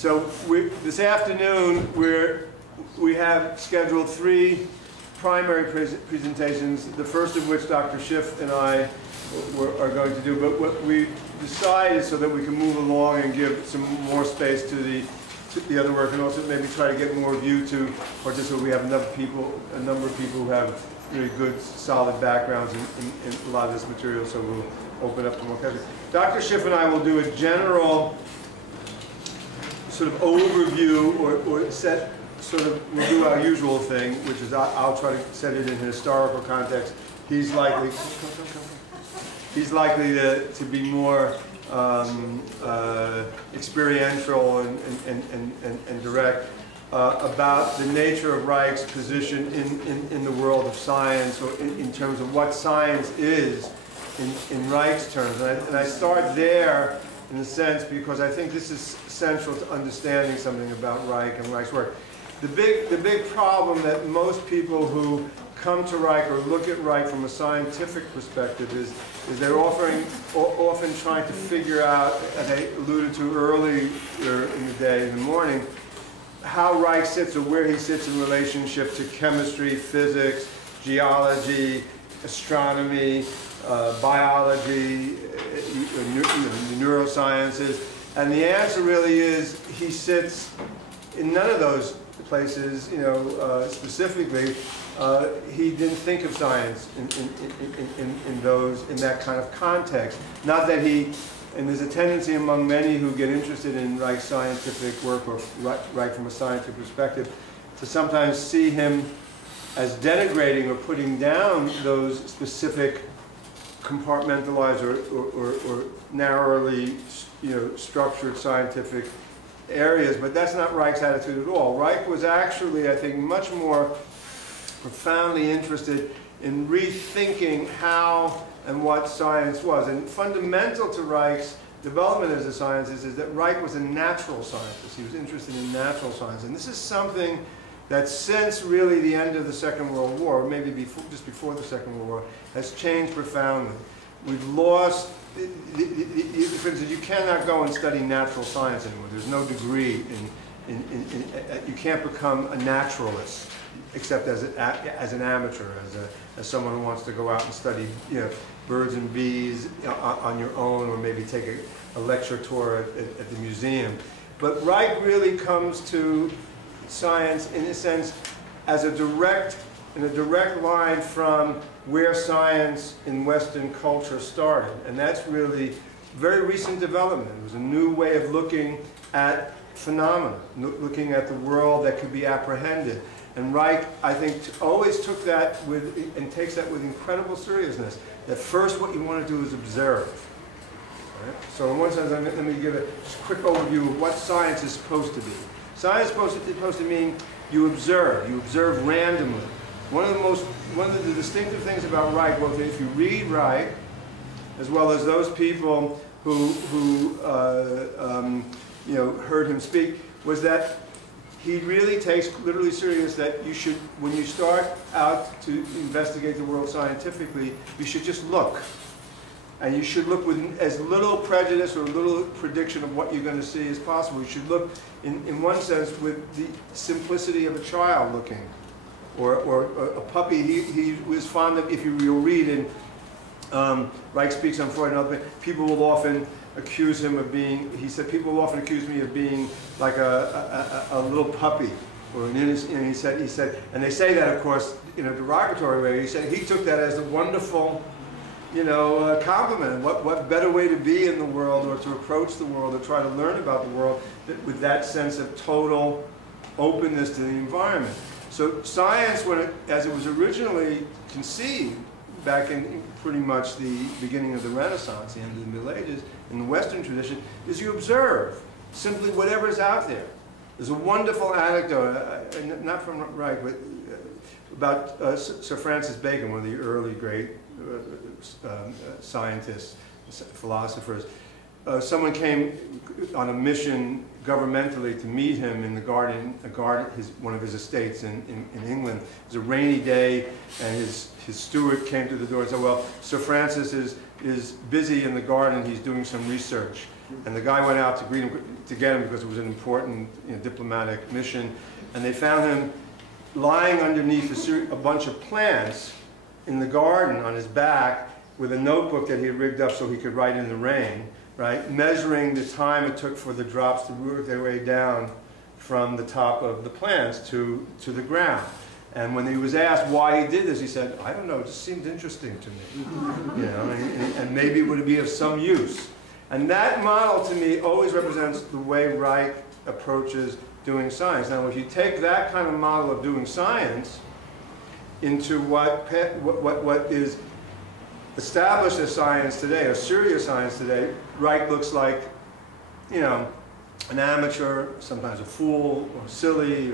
So this afternoon we have scheduled 3 primary presentations, the first of which Dr. Schiff and I are going to do. But what we decided, so that we can move along and give some more space to the other work, and also maybe try to get more of you to participate. We have a number of people who have really good, solid backgrounds in a lot of this material, so we'll open up to more questions. Dr. Schiff and I will do a general sort of overview, or set sort of, we'll do our usual thing, which is I'll try to set it in a historical context. He's likely to be more experiential and direct about the nature of Reich's position in the world of science, or in terms of what science is in Reich's terms. And I start there in a sense because I think this is central to understanding something about Reich and Reich's work. The big problem that most people who come to Reich or look at Reich from a scientific perspective is they're often trying to figure out, as I alluded to earlier in the day, in the morning, how Reich sits or where he sits in relationship to chemistry, physics, geology, astronomy, biology, the neurosciences. And the answer really is he sits in none of those places, specifically. He didn't think of science in that kind of context. Not that he, and there's a tendency among many who get interested in Reich's scientific work, or Reich from a scientific perspective, to sometimes see him as denigrating or putting down those specific compartmentalized or narrowly structured scientific areas. But that's not Reich's attitude at all. Reich was actually, I think, much more profoundly interested in rethinking how and what science was. And fundamental to Reich's development as a scientist is that Reich was a natural scientist. He was interested in natural science. And this is something that since really the end of the Second World War, or maybe just before the Second World War, has changed profoundly. We've lost, for instance, you cannot go and study natural science anymore. There's no degree you can't become a naturalist except as an amateur, as someone who wants to go out and study birds and bees on your own, or maybe take a lecture tour at the museum. But Reich really comes to science, in a sense, as in a direct line from where science in Western culture started. And that's really very recent development. It was a new way of looking at phenomena, looking at the world that could be apprehended. And Reich, I think, always took that and takes that with incredible seriousness. That first what you want to do is observe. Right? So in one sense, let me give a quick overview of what science is supposed to be. Science is supposed to mean you observe randomly. One of the distinctive things about Reich, both if you read Reich, as well as those people who heard him speak, was that he really takes literally serious that you should, when you start out to investigate the world scientifically, you should just look. And you should look with as little prejudice or little prediction of what you're going to see as possible. You should look, in one sense, with the simplicity of a child looking. Or a puppy. He was fond of, if you'll read in Reich Speaks on Freud and other people will often accuse him of being, he said, people will often accuse me of being like a little puppy, or an innocent, and he said, and they say that, of course, in a derogatory way. He said he took that as a wonderful, compliment. What better way to be in the world, or to approach the world, or try to learn about the world with that sense of total openness to the environment. So science, as it was originally conceived back in pretty much the beginning of the Renaissance, the end of the Middle Ages, in the Western tradition, is you observe simply whatever's out there. There's a wonderful anecdote, not from Reich, but about Sir Francis Bacon, one of the early great scientists, philosophers. Someone came on a mission governmentally to meet him in the garden, one of his estates in England. It was a rainy day, and his steward came to the door and said, "Well, Sir Francis is busy in the garden. He's doing some research." And the guy went out to greet him, to get him because it was an important diplomatic mission. And they found him lying underneath a bunch of plants in the garden on his back with a notebook that he had rigged up so he could write in the rain, right? Measuring the time it took for the drops to work their way down from the top of the plants to the ground. And when he was asked why he did this, he said, I don't know, it just seemed interesting to me. And maybe it would be of some use. And that model to me always represents the way Reich approaches doing science. Now if you take that kind of model of doing science into what is established as science today, or serious science today, Reich looks like, an amateur, sometimes a fool, or silly,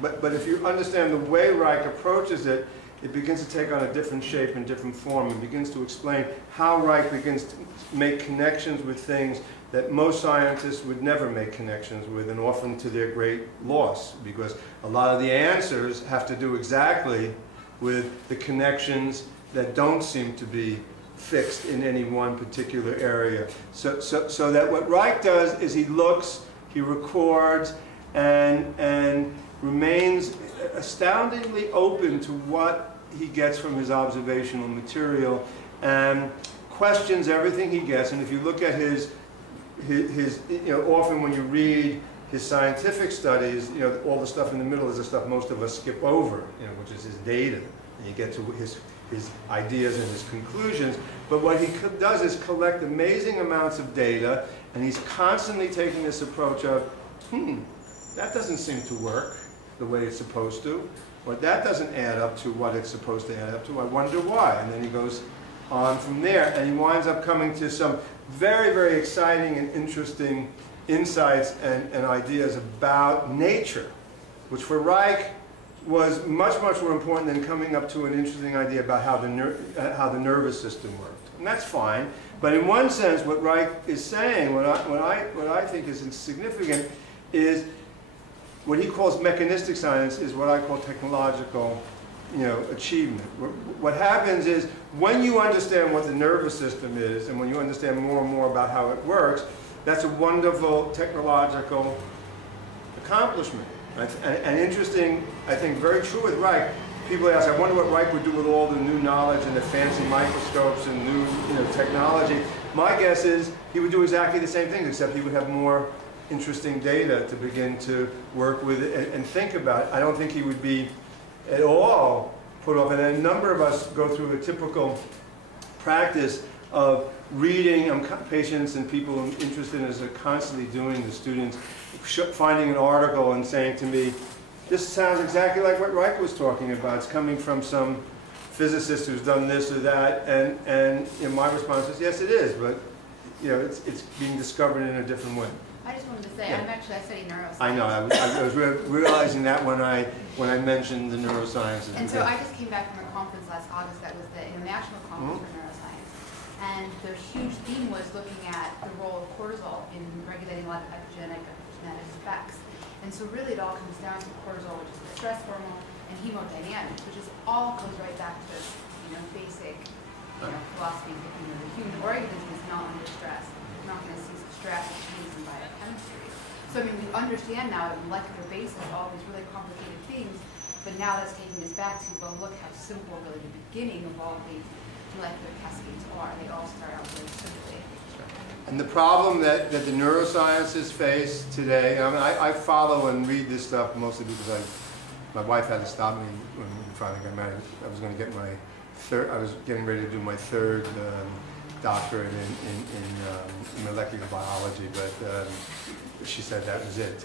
but if you understand the way Reich approaches it, it begins to take on a different shape and different form, and begins to explain how Reich begins to make connections with things that most scientists would never make connections with, and often to their great loss, because a lot of the answers have to do exactly with the connections that don't seem to be fixed in any one particular area. So that what Reich does is he looks, he records, and remains astoundingly open to what he gets from his observational material, and questions everything he gets. And if you look at his often when you read his scientific studies, all the stuff in the middle is the stuff most of us skip over, which is his data. And you get to his ideas and his conclusions. But what he does is collect amazing amounts of data, and he's constantly taking this approach of, that doesn't seem to work the way it's supposed to, or that doesn't add up to what it's supposed to add up to. I wonder why. And then he goes on from there, and he winds up coming to some very, very exciting and interesting insights and ideas about nature, which for Reich was much, much more important than coming up to an interesting idea about how the nervous system worked. And that's fine. But in one sense, what Reich is saying, what I think is significant, is what he calls mechanistic science is what I call technological achievement. What happens is when you understand what the nervous system is, and when you understand more and more about how it works, that's a wonderful technological accomplishment. And interesting, I think very true with Reich. People ask, I wonder what Reich would do with all the new knowledge and the fancy microscopes and new technology. My guess is he would do exactly the same thing, except he would have more interesting data to begin to work with and think about. I don't think he would be at all put off. And a number of us go through a typical practice of reading. Patients and people interested in us are constantly doing, the students, finding an article and saying to me, this sounds exactly like what Reich was talking about. It's coming from some physicist who's done this or that. And my response is, yes, it is, but it's being discovered in a different way. I just wanted to say, I study neuroscience. I know. I was realizing that when I mentioned the neurosciences. And so I just came back from a conference last August that was the International Conference for Neuroscience. And the huge theme was looking at the role of cortisol in regulating a lot of epigenetic effects. And so really it all comes down to cortisol, which is the stress hormone, and hemodynamics, which is all goes right back to this basic philosophy that the human organism is not under stress. We're not going to see stress change in biochemistry. So I mean, we understand now at a molecular basis all these really complicated things, but now that's taking us back to, well, look how simple really the beginning of all of these molecular cascades are. They all start out very simply. And the problem that the neurosciences face today, I follow and read this stuff mostly because my wife had to stop me when we finally got married. I was going to get I was getting ready to do my third doctorate in molecular biology, but she said that was it.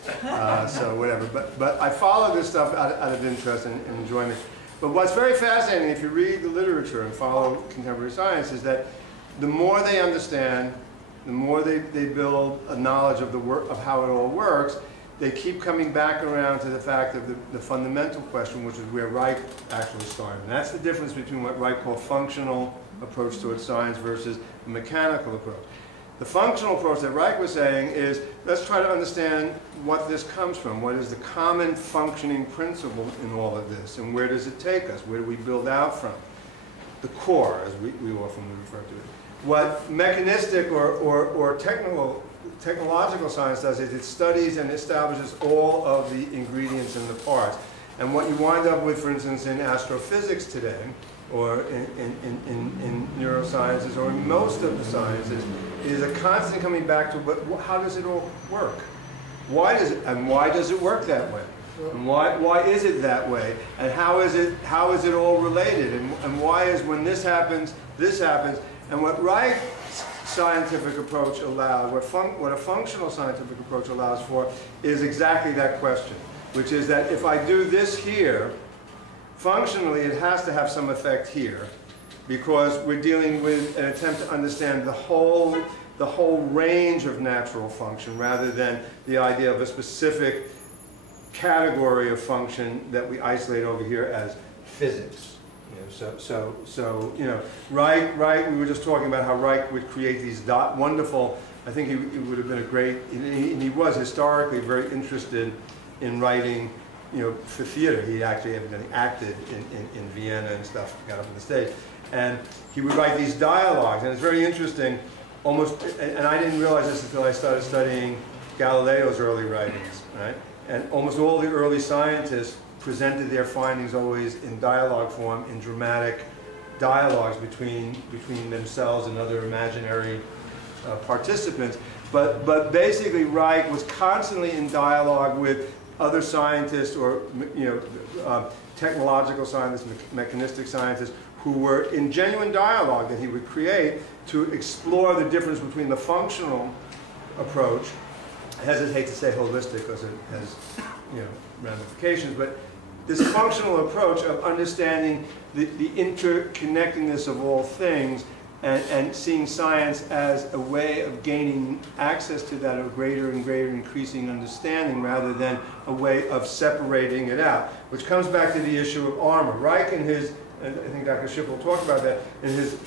So whatever. But I follow this stuff out of interest and enjoyment. But what's very fascinating, if you read the literature and follow contemporary science, is that the more they understand, the more they build a knowledge of of how it all works, they keep coming back around to the fact of the fundamental question, which is where Reich actually started. And that's the difference between what Reich called functional approach towards science versus a mechanical approach. The functional approach that Reich was saying is, let's try to understand what this comes from. What is the common functioning principle in all of this? And where does it take us? Where do we build out from? The core, as we often refer to it. What mechanistic or technological science does is it studies and establishes all of the ingredients and the parts. And what you wind up with, for instance, in astrophysics today, or in neurosciences, or in most of the sciences, is a constant coming back to how does it all work? Why does it work that way? And why is it that way? And how is it all related? And why is when this happens, and what Reich's scientific approach allows, what a functional scientific approach allows for, is exactly that question, which is that if I do this here, functionally it has to have some effect here, because we're dealing with an attempt to understand the whole range of natural function, rather than the idea of a specific category of function that we isolate over here as physics. So you know, Reich, we were just talking about how Reich would create these wonderful, I think he would have been a great, and he was historically very interested in writing, you know, for theater. He actually evidently acted in Vienna and stuff, got up on the stage. And he would write these dialogues, and it's very interesting, almost, and I didn't realize this until I started studying Galileo's early writings, right? And almost all the early scientists presented their findings always in dialogue form, in dramatic dialogues between themselves and other imaginary participants. But basically Reich was constantly in dialogue with other scientists, or technological scientists, mechanistic scientists, who were in genuine dialogue that he would create to explore the difference between the functional approach. I hesitate to say holistic because it has, ramifications, but this functional approach of understanding the interconnectedness of all things, and seeing science as a way of gaining access to that, a greater and greater increasing understanding, rather than a way of separating it out. Which comes back to the issue of armor. Reich, in his, and I think Dr. Schiff will talk about that, in his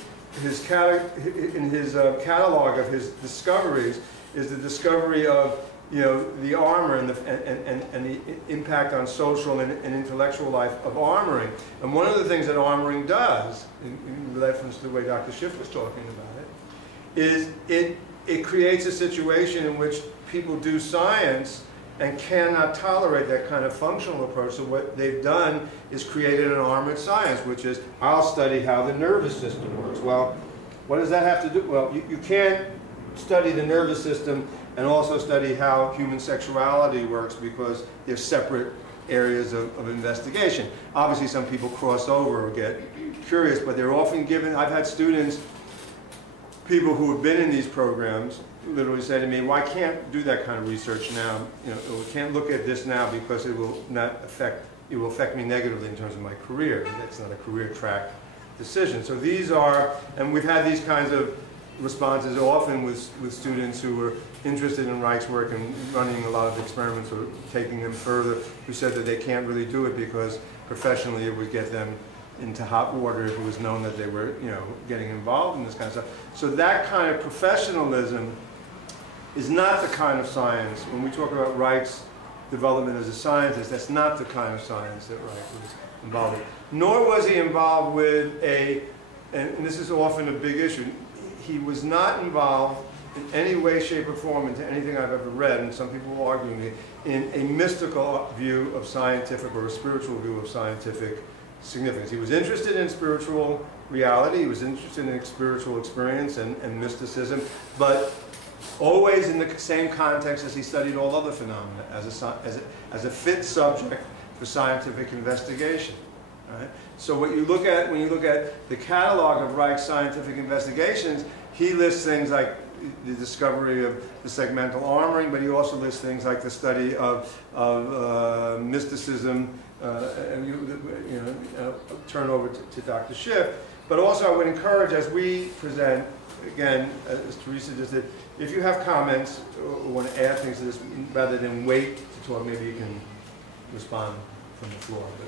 catalog of his discoveries, is the discovery of the armor and the impact on social and intellectual life of armoring. And one of the things that armoring does, in reference to the way Dr. Schiff was talking about it, is it creates a situation in which people do science and cannot tolerate that kind of functional approach. So what they've done is created an armored science, which is, I'll study how the nervous system works. Well, what does that have to do? Well, you can't study the nervous system and also study how human sexuality works, because they're separate areas of investigation. Obviously some people cross over or get curious, but they're often given, I've had students, people who have been in these programs, literally say to me, well, I can't do that kind of research now, or can't look at this now because it will affect me negatively in terms of my career. That's not a career track decision. So these are, and we've had these kinds of responses often with students who were interested in Reich's work and running a lot of experiments or taking them further, who said that they can't really do it because professionally it would get them into hot water if it was known that they were, getting involved in this kind of stuff. So that kind of professionalism is not the kind of science, when we talk about Reich's development as a scientist, that's not the kind of science that Reich was involved in. Nor was he involved with and this is often a big issue, he was not involved in any way, shape, or form, into anything I've ever read, and some people will argue with me, in a mystical view of scientific, or a spiritual view of scientific significance. He was interested in spiritual reality, he was interested in spiritual experience and mysticism, but always in the same context as he studied all other phenomena, as a fit subject for scientific investigation. Right? So what you look at, when you look at the catalog of Reich's scientific investigations, he lists things like the discovery of the segmental armoring, but he also lists things like the study of mysticism, turn over to Dr. Schiff. But also I would encourage, as we present, again, as Teresa just did, if you have comments or want to add things to this, rather than wait to talk, maybe you can respond from the floor. But,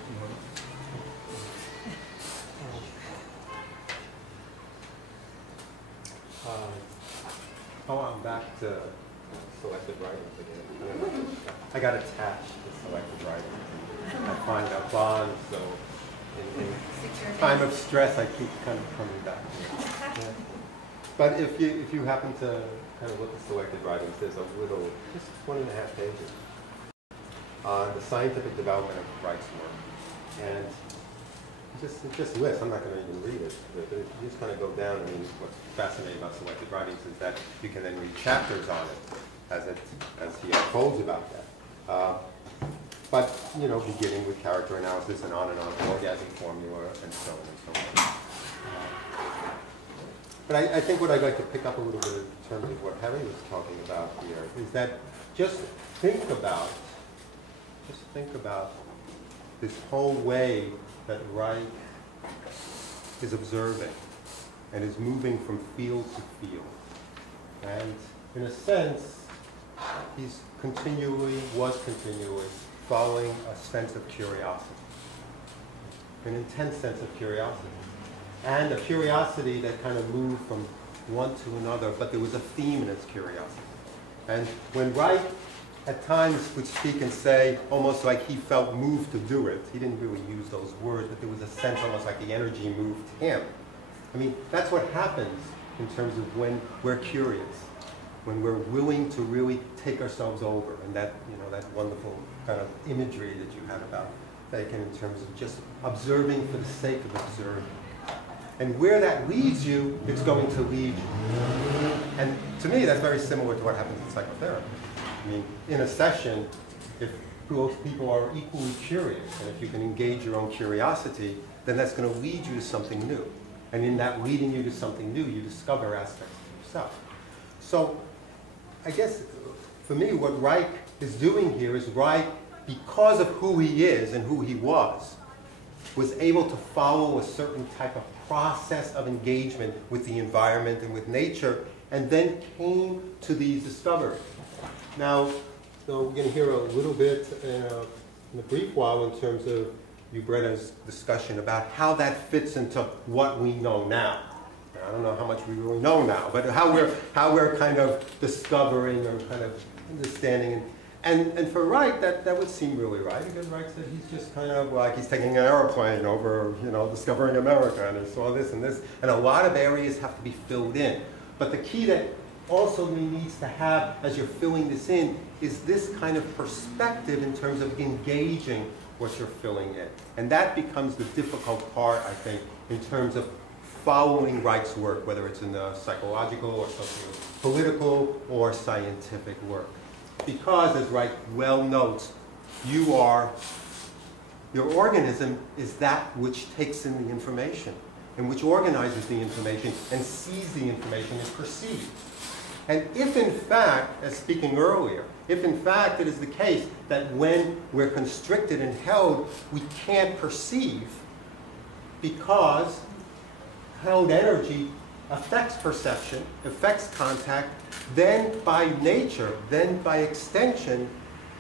I'm back to selective writing again. I got attached to selective writing. I find a bond, so in time of stress, I keep kind of coming back. Yeah. But if you happen to kind of look at selected writings, there's a little, just 1.5 pages on the scientific development of Reich's work. And it just lists, I'm not going to even read it, but if you just kind of go down, I mean, what's fascinating about selected writings is that you can then read chapters on it as he unfolds about that. But, you know, beginning with character analysis and on, orgasm formula, and so on and so on. But I think what I'd like to pick up a little bit in terms of what Harry was talking about here is that just think about this whole way that Reich is observing and is moving from field to field. And in a sense, was continually following a sense of curiosity, an intense sense of curiosity. And a curiosity that kind of moved from one to another, but there was a theme in its curiosity. And when Reich at times would speak and say, almost like he felt moved to do it, he didn't really use those words, but there was a sense almost like the energy moved him. I mean, that's what happens in terms of when we're curious, when we're willing to really take ourselves over, and that, you know, that wonderful kind of imagery that you had about Bacon in terms of just observing for the sake of observing. And where that leads you, it's going to lead you. And to me, that's very similar to what happens in psychotherapy. I mean, in a session, if both people are equally curious, and if you can engage your own curiosity, then that's going to lead you to something new. And in that leading you to something new, you discover aspects of yourself. So I guess for me, what Reich is doing here is Reich, because of who he is and who he was able to follow a certain type of process of engagement with the environment and with nature, and then came to these discoveries. Now, so we're going to hear a little bit in a brief while in terms of Brenna's discussion about how that fits into what we know now. I don't know how much we really know now, but how we're kind of discovering or kind of understanding. And for Reich, that would seem really right, because Reich said he's just kind of like he's taking an airplane over, you know, discovering America, and it's all this and this, and a lot of areas have to be filled in. But the key that also he needs to have as you're filling this in is this kind of perspective in terms of engaging what you're filling in. And that becomes the difficult part, I think, in terms of following Reich's work, whether it's in the psychological or socio-political or scientific work. Because, as Reich well notes, your organism is that which takes in the information and which organizes the information and sees the information and perceives. And if in fact, as speaking earlier, if in fact it is the case that when we're constricted and held, we can't perceive because held energy affects perception, affects contact, then by nature, then by extension,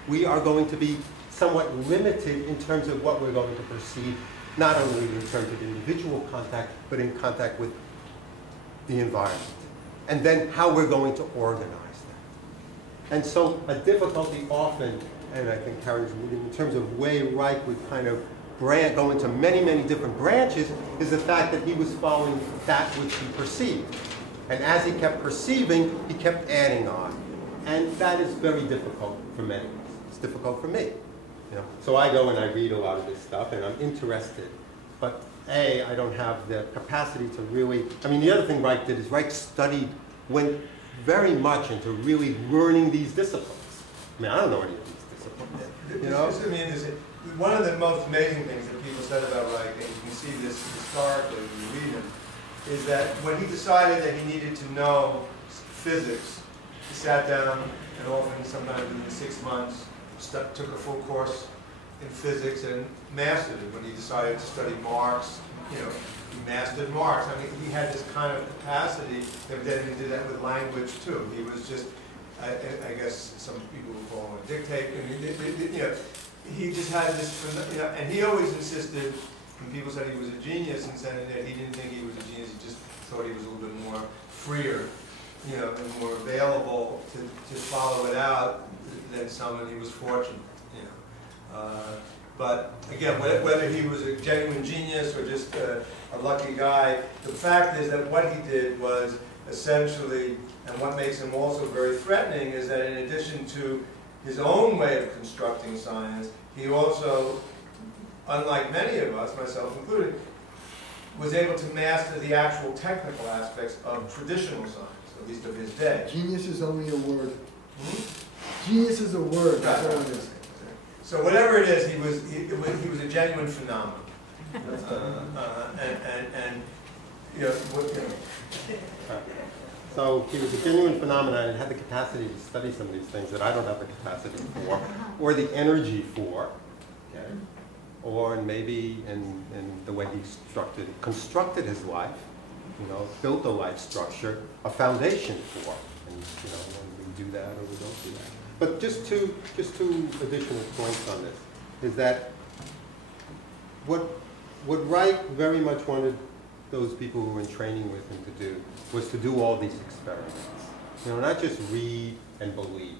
we are going to be somewhat limited in terms of what we're going to perceive, not only in terms of individual contact, but in contact with the environment. And then how we're going to organize that. And so a difficulty often, and I think Harry's alluding in terms of way Reich would kind of go into many, many different branches, is the fact that he was following that which he perceived. And as he kept perceiving, he kept adding on. And that is very difficult for many of us. It's difficult for me. You know? So I go and I read a lot of this stuff, and I'm interested. But A, I don't have the capacity to really, I mean, the other thing Reich did is Reich went very much into really learning these disciplines. I mean, I don't know any of these disciplines. You know? I mean, one of the most amazing things that people said about Reich, and you can see this historically when you read him, is that when he decided that he needed to know physics, he sat down and often, sometimes within 6 months, took a full course in physics and mastered it. When he decided to study Marx, you know, he mastered Marx. I mean, he had this kind of capacity, and then he did that with language too. He was just, I guess some people would call him a dictator. You know, he just had this, you know, and he always insisted, when people said he was a genius, and said that he didn't think he was a genius, he just thought he was a little bit more freer, you know, and more available to follow it out than someone. He was fortunate, you know. But again, whether he was a genuine genius or just a lucky guy, the fact is that what he did was essentially, and what makes him also very threatening is that in addition to his own way of constructing science, he also, unlike many of us, myself included, was able to master the actual technical aspects of traditional science, at least of his day. Genius is only a word. Genius is a word. That's all it is. So whatever it is, he was a genuine phenomenon. And you know, So he was a genuine phenomenon and had the capacity to study some of these things that I don't have the capacity for, or the energy for, okay? Or maybe in the way he constructed his life, you know, built a life structure, a foundation for. And you know, when we do that or we don't do that. But just two additional points on this is that what Reich very much wanted those people who were in training with him to do was to do all these experiments. You know, not just read and believe.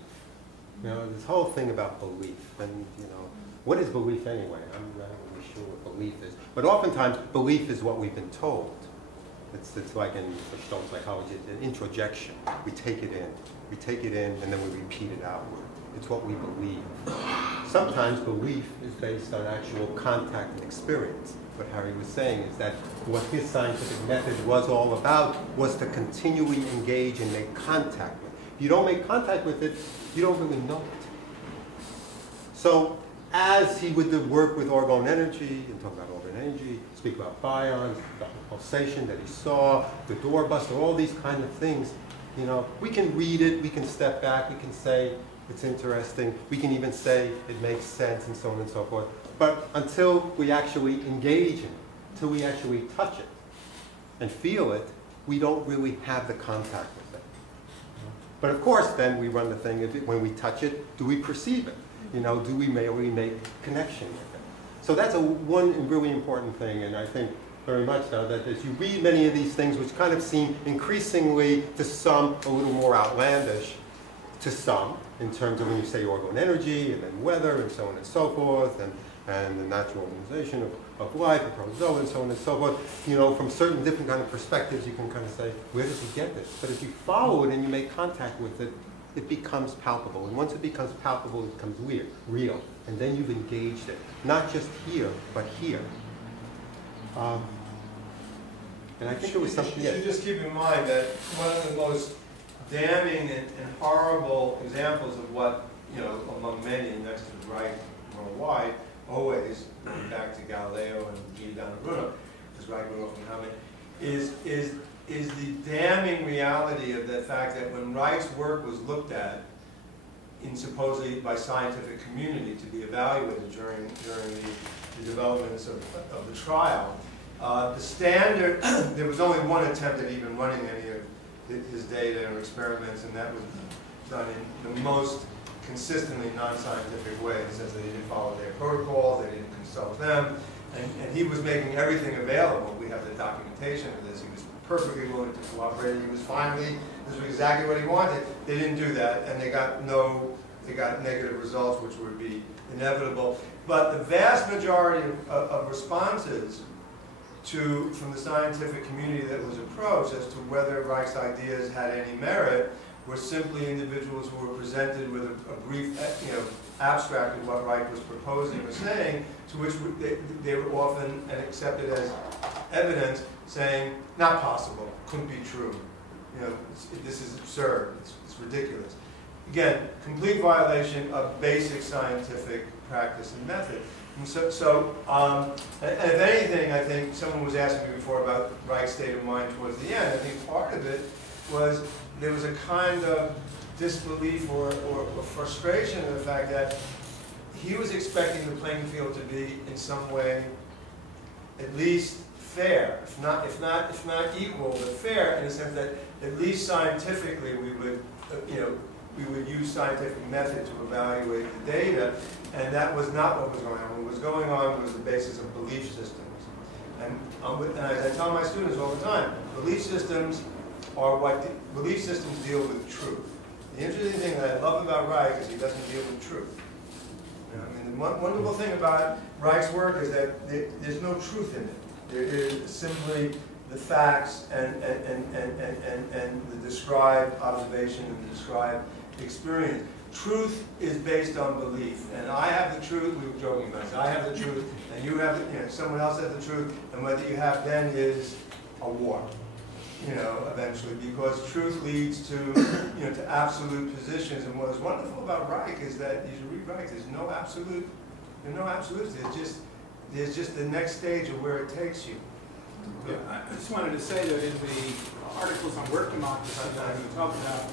You know, this whole thing about belief and, you know, what is belief anyway? I'm not really sure what belief is. But oftentimes, belief is what we've been told. It's like in Gestalt psychology, an introjection. We take it in. We take it in, and then we repeat it outward. It's what we believe. Sometimes belief is based on actual contact and experience. What Harry was saying is that what his scientific method was all about was to continually engage and make contact with it. If you don't make contact with it, you don't really know it. So as he would work with orgone energy, and talk about orgone energy, speak about bions, the pulsation that he saw, the doorbuster, all these kind of things, you know, we can read it, we can step back, we can say it's interesting, we can even say it makes sense, and so on and so forth. But until we actually engage in it, until we actually touch it and feel it, we don't really have the contact with it. But of course, then we run the thing, when we touch it, do we perceive it? You know, do we really make connection with it? So that's one really important thing, and I think very much so, that as you read many of these things, which kind of seem increasingly, to some, a little more outlandish, to some, in terms of when you say orgone energy, and then weather, and so on and so forth, and the natural organization of life, the protozoa, and so on and so forth. You know, from certain different kind of perspectives, you can kind of say, where does he get this? But if you follow it and you make contact with it, it becomes palpable. And once it becomes palpable, it becomes real. And then you've engaged it. Not just here, but here. And I think it was something... You should just keep in mind that one of the most damning and horrible examples of what, you know, among many, next to Reich worldwide, always, going back to Galileo and Giordano Bruno, because Reich grew up in Hamid, is the damning reality of the fact that when Reich's work was looked at, in supposedly by scientific community to be evaluated during the developments of the trial, the standard, there was only one attempt at even running any of his data or experiments, and that was done in the most consistently non-scientific way. It says that he didn't follow their protocols, they didn't consult them, and he was making everything available. We have the documentation of this. He was perfectly willing to cooperate. He was finally, this was exactly what he wanted. They didn't do that, and they got negative results, which would be inevitable. But the vast majority of responses from the scientific community that was approached as to whether Reich's ideas had any merit were simply individuals who were presented with a brief, you know, abstract of what Reich was proposing or saying, to which they were often accepted as evidence, saying, not possible, couldn't be true. You know, this is absurd, it's ridiculous. Again, complete violation of basic scientific practice and method. And and if anything, I think someone was asking me before about Reich's state of mind towards the end. I think part of it was there was a kind of disbelief or frustration in the fact that he was expecting the playing field to be in some way at least fair, if not equal, but fair in the sense that at least scientifically we would, we would use scientific method to evaluate the data, and that was not what was going on. What was going on was the basis of belief systems. And as I tell my students all the time, belief systems deal with truth. The interesting thing that I love about Reich is he doesn't deal with truth. You know, I mean, the wonderful thing about Reich's work is that there's no truth in it. There is simply the facts and the described observation and the described experience. Truth is based on belief, and I have the truth. We were joking about it. I have the truth, and you have, someone else has the truth, and what you have then is a war. Eventually, because truth leads to, to absolute positions. And what is wonderful about Reich is that you should read Reich. There's no absolute. There's no absolutes. There's just the next stage of where it takes you. Yeah, I just wanted to say that in the articles on work democracy that I'm going to talk about,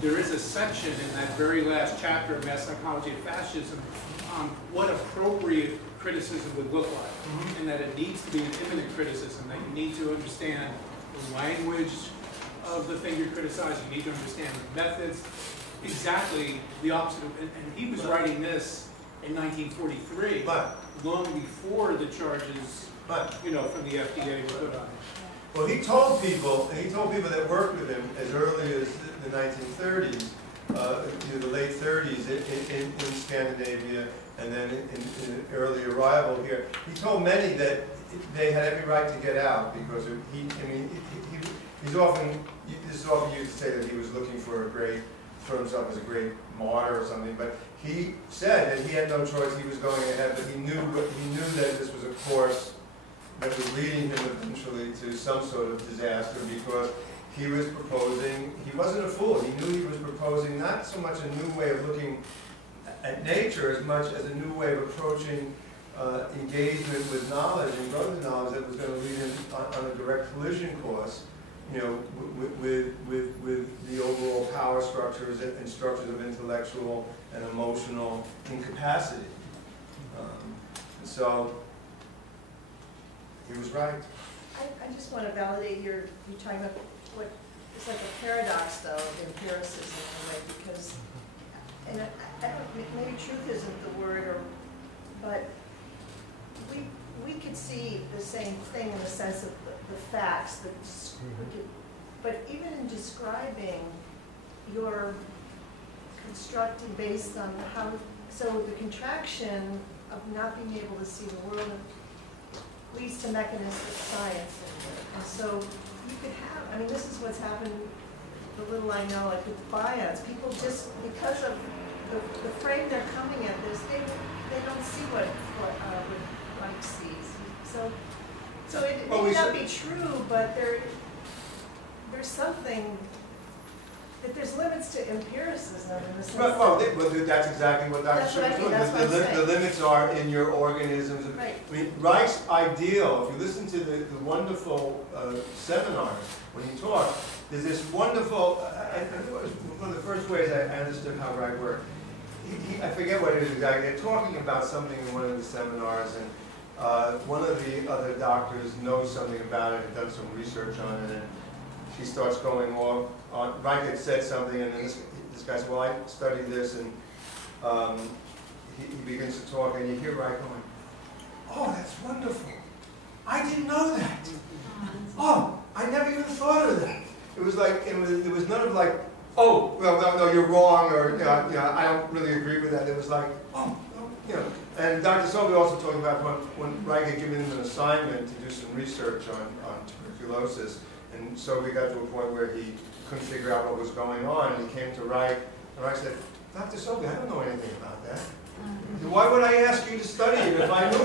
there is a section in that very last chapter of Mass Psychology of Fascism on what appropriate criticism would look like, and that it needs to be an immanent criticism, that you need to understand the language of the thing you're criticizing, you need to understand the methods, exactly the opposite. And he was writing this in 1943, long before the charges, from the FDA were put on him. Well, he told people that worked with him as early as the 1930s, the late 30s in Scandinavia, and then in early arrival here. He told many that they had every right to get out because this is often used to say that he was looking for himself as a great martyr or something, but he said that he had no choice, he was going ahead, but he knew that this was a course that was leading him eventually to some sort of disaster, because he was proposing, he wasn't a fool, he knew he was proposing not so much a new way of looking at nature as much as a new way of approaching engagement with knowledge and growth of knowledge that was going to lead him on a direct collision course, with the overall power structures and structures of intellectual and emotional incapacity. So he was right. I just want to validate you're talking about what it's like a paradox, though, of empiricism in a way, because, and I don't, maybe truth isn't the word, but we could see the same thing in the sense of the facts, but even in describing, you're constructing based on how, so the contraction of not being able to see the world leads to mechanistic science. And so you could have, this is what's happened, the little I know, like with bions, people just, because of the frame they're coming at this, they don't see what Reich sees. So it may not be true, but there's something, that there's limits to empiricism in the sense well, that's exactly what Dr. Schiff was doing. The limits are in your organisms. Right. Reich's ideal, if you listen to the wonderful seminars when he talked, there's this wonderful, one of the first ways I understood how Reich worked. I forget what it is exactly. They're talking about something in one of the seminars, and one of the other doctors knows something about it and done some research on it, and she starts going off. Reich had said something, and then this guy says, well, I studied this, and he begins to talk, and you hear Reich going, oh, that's wonderful. I didn't know that. Oh, I never even thought of that. It was like, there was none of like, oh, well, no, you're wrong, or I don't really agree with that. It was like, And Dr. Sobey also talked about when Reich had given him an assignment to do some research on tuberculosis, and so we got to a point where he couldn't figure out what was going on, and he came to Reich, and Reich said, Dr. Sobey, I don't know anything about that. Why would I ask you to study it if I knew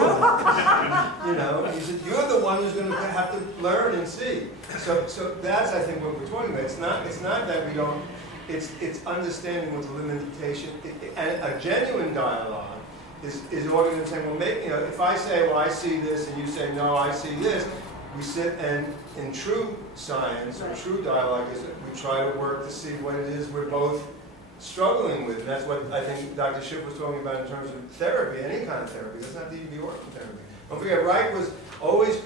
it? He said, you're the one who's going to have to learn and see. So that's, I think, what we're talking about. It's not that we don't, it's understanding what the limitation, and a genuine dialogue is organizing saying, well, maybe, if I say, well, I see this, and you say, no, I see this, we sit and in true science or true dialogue is that we try to work to see what it is we're both struggling with. And that's what I think Dr. Schiff was talking about in terms of therapy, any kind of therapy. It doesn't have to even be organ therapy. Don't forget, Reich was always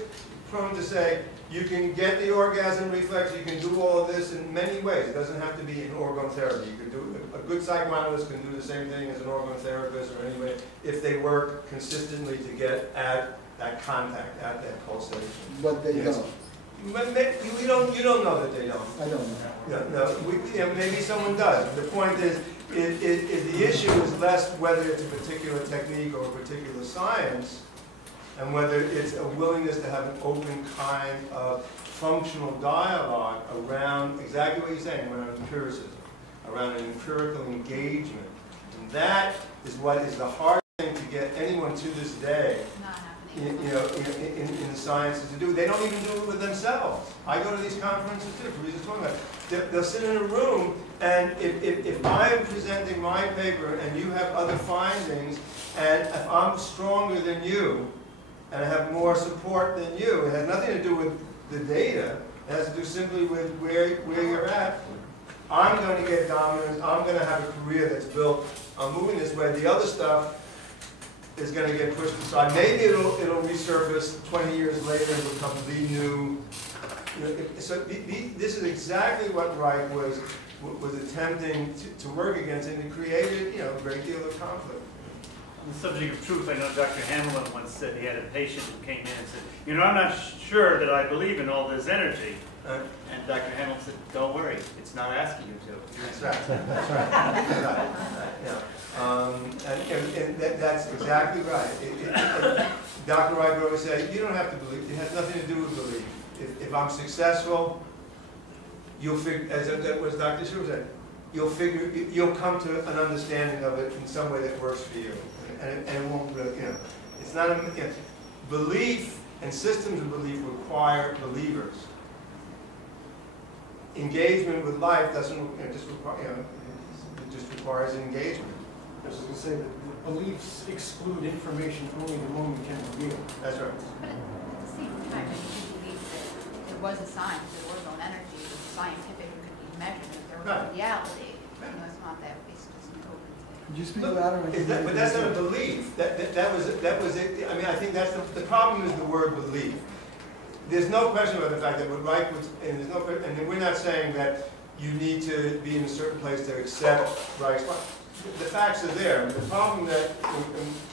prone to say, you can get the orgasm reflex, you can do all of this in many ways. It doesn't have to be an organ therapy. You could do a good psychoanalyst can do the same thing as an organ therapist or anyway, if they work consistently to get at that contact, at that pulsation. But they don't. You don't know that they don't. I don't know. No, maybe someone does. The point is the issue is less whether it's a particular technique or a particular science. and whether it's a willingness to have an open kind of functional dialogue around exactly what you're saying, around empiricism, around an empirical engagement. And that is what is the hard thing to get anyone to this day Not happening. in the sciences to do. They don't even do it with themselves. I go to these conferences too, for reasons talking about. They'll sit in a room, and if I'm presenting my paper and you have other findings, and if I'm stronger than you, and I have more support than you, it has nothing to do with the data. It has to do simply with where you're at. I'm going to get dominance. I'm going to have a career that's built on moving this way. The other stuff is going to get pushed aside. Maybe it'll resurface 20 years later and become the new. So this is exactly what Reich was attempting to work against, and it created a great deal of conflict. On the subject of truth, I know Dr. Hamlin once said he had a patient who came in and said, I'm not sure that I believe in all this energy. And Dr. Hamlin said, don't worry, it's not asking you to. That's right. That's right. That's right. And that's exactly right. Dr. Reich always said, you don't have to believe. It has nothing to do with belief. If I'm successful, you'll figure, as that was Dr. Schiff said, you'll come to an understanding of it in some way that works for you. And it won't really, it's not belief and systems of belief require believers. Engagement with life doesn't just require, it just requires engagement. I was going to say that the beliefs exclude information only the moment can reveal. That's right. But at the same time, if you believe that there was a science, there was no energy, it was scientific, it could be measured, if there was a reality, it's not that, it's just an open thing. Could you speak louder? But that's not a belief. That was it. I mean, I think that's the problem is the word belief. There's no question about the fact that what Reich was, and we're not saying that you need to be in a certain place to accept Reich's. The facts are there. The problem that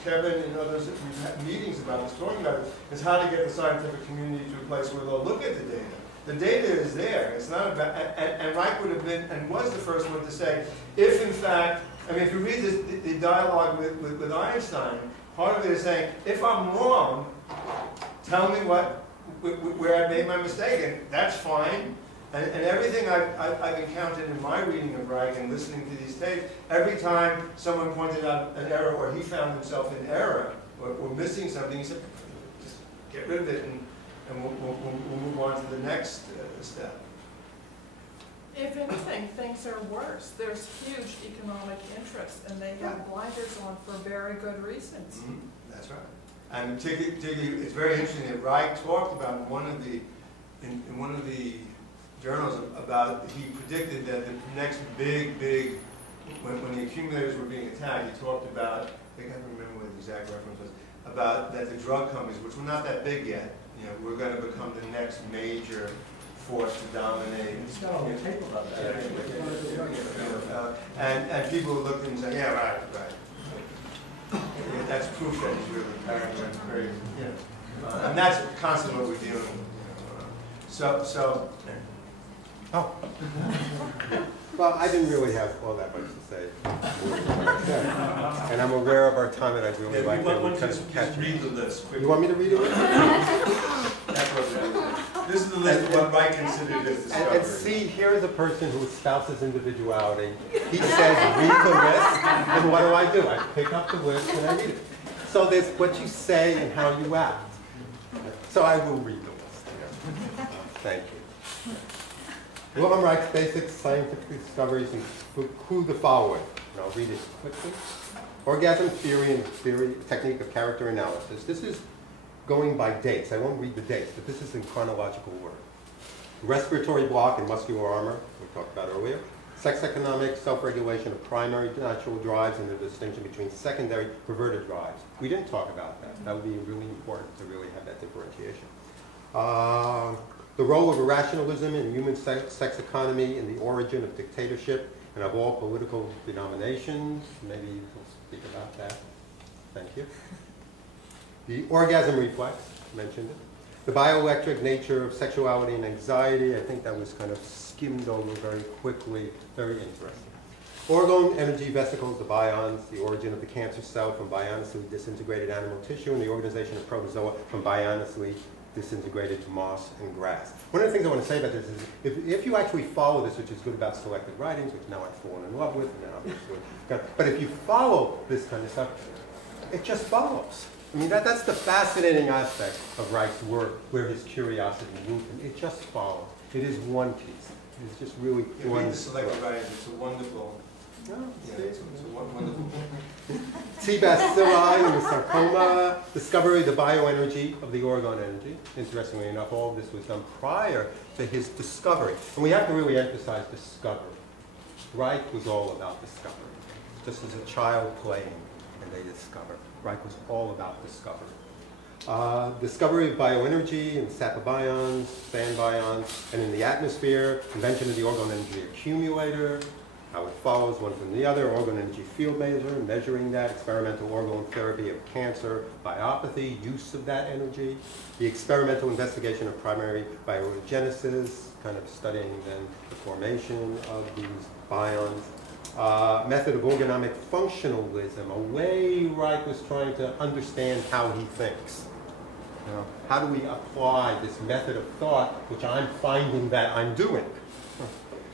Kevin and others we've had meetings about this, talking about it, is how to get the scientific community to a place where they'll look at the data. The data is there. It's not about, and Reich would have been and was the first one to say, if in fact, I mean, if you read the dialogue with Einstein, part of it is saying, if I'm wrong, tell me where I made my mistake, and that's fine. And everything I've encountered in my reading of Reich and listening to these tapes, every time someone pointed out an error or he found himself in error or missing something, he said, just get rid of it and we'll move on to the next step. If anything, things are worse. There's huge economic interest, and they have blinders on for very good reasons. Mm-hmm. That's right. And particularly, it's very interesting that Reich talked about in one of the journals about, he predicted that the next big, when the accumulators were being attacked, he talked about, I think I don't remember what the exact reference was, about that the drug companies, which were not that big yet, were going to become the next major force to dominate. It's got all the tape about that. And people would look and say, yeah, right. That's proof that he's really paranoid and crazy. And that's constantly what we're dealing with. Oh. Well, I didn't really have all that much to say. And I'm aware of our time, and I'd really like to catch read the list quickly. You want me to read it? This is the list of what Reich considered his discovery. And see, here is a person who espouses individuality. He says, read the list, and what do? I pick up the list and I read it. So there's what you say and how you act. So I will read the list. Thank you. Wilhelm Reich's basic scientific discoveries include the following, and I'll read it quickly. Orgasm theory and technique of character analysis. This is going by dates. I won't read the dates, but this is in chronological order. Respiratory block and muscular armor, we talked about earlier. Sex economics, self-regulation of primary natural drives and the distinction between secondary perverted drives. We didn't talk about that. That would be really important to really have that differentiation. The role of irrationalism in human sex economy in the origin of dictatorship and of all political denominations. Maybe we'll speak about that. Thank you. The orgasm reflex, mentioned it. The bioelectric nature of sexuality and anxiety, I think that was kind of skimmed over very quickly, very interesting. Orgone energy vesicles, the bions, the origin of the cancer cell from bionously disintegrated animal tissue, and the organization of protozoa from bionously disintegrated moss and grass. One of the things I want to say about this is if you actually follow this, which is good about selected writings, which now I've fallen in love with, and now obviously, but if you follow this kind of stuff, it just follows. I mean, that's the fascinating aspect of Reich's work, where his curiosity moved him. It just follows. It is one piece. It's just really one. Read the selected writings. It's a wonderful. It's a wonderful book. T. bacilli and the sarcoma, discovery of the bioenergy of the orgone energy. Interestingly enough, all of this was done prior to his discovery. And we have to really emphasize discovery. Reich was all about discovery. Just as a child playing, and they discover. Reich was all about discovery. Discovery of bioenergy in sapobions, sand bions, and in the atmosphere, invention of the orgone energy accumulator, how it follows one from the other, orgone energy field measure, measuring that, experimental orgone therapy of cancer, biopathy, use of that energy, the experimental investigation of primary biogenesis, kind of studying then the formation of these bions, method of orgonomic functionalism, a way Reich was trying to understand how he thinks. You know, how do we apply this method of thought, which I'm finding that I'm doing?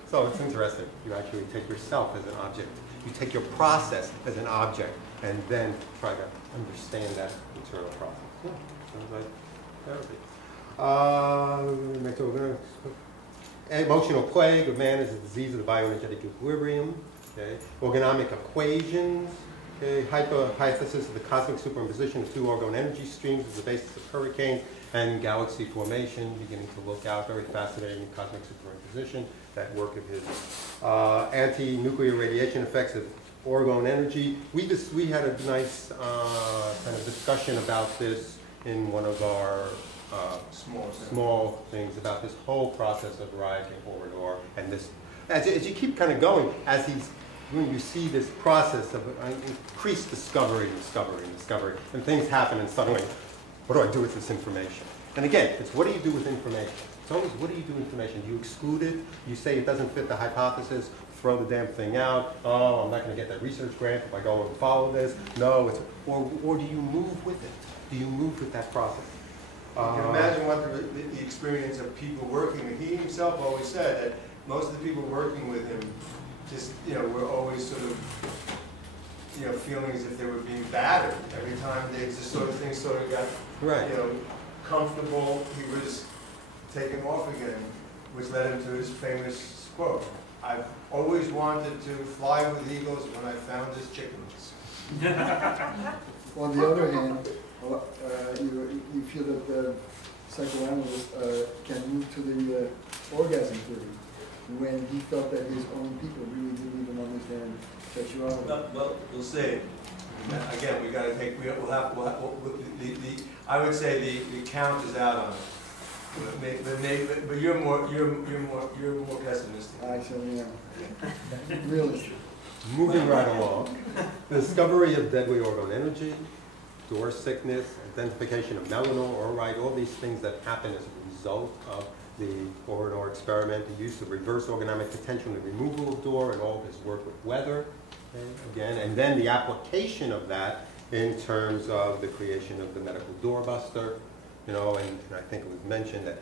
So it's interesting. You actually take yourself as an object. You take your process as an object, and then try to understand that internal process. Yeah, sounds like therapy. Emotional plague of man is a disease of the bioenergetic equilibrium. Okay. Orgonomic equations. Okay. Hypothesis of the cosmic superimposition of two orgone energy streams as the basis of hurricanes and galaxy formation, beginning to look out. Very fascinating cosmic superimposition, that work of his. Anti-nuclear radiation effects of orgone energy. We had a nice kind of discussion about this in one of our small things about this whole process of Reich and Orador, and this, as you keep kind of going, when you see this process of increased discovery, and things happen, and suddenly, what do I do with this information? And again, it's what do you do with information? It's always, what do you do with information? Do you exclude it? You say it doesn't fit the hypothesis, throw the damn thing out. Oh, I'm not going to get that research grant if I go and follow this. No, or do you move with it? Do you move with that process? You can imagine what the experience of people working with. He himself always said that most of the people working with him just, were always sort of, feeling as if they were being battered. Every time they just things sort of got, comfortable, he was taken off again, which led him to his famous quote, "I've always wanted to fly with eagles when I found his chickens." On the other hand, you feel that the psychoanalyst can move to the orgasm theory when he felt that his own people really didn't even understand sexuality. Well, we'll see. Again, we got to take. I would say the count is out on it. But you're more pessimistic. I certainly am. Really. Moving right along, the discovery of deadly orgone energy, door sickness, identification of melanoma, all these things that happen as a result of the Orador experiment, the use of reverse orgonomic potential and the removal of door, and all of his work with weather, again, and then the application of that in terms of the creation of the medical doorbuster, and I think it was mentioned that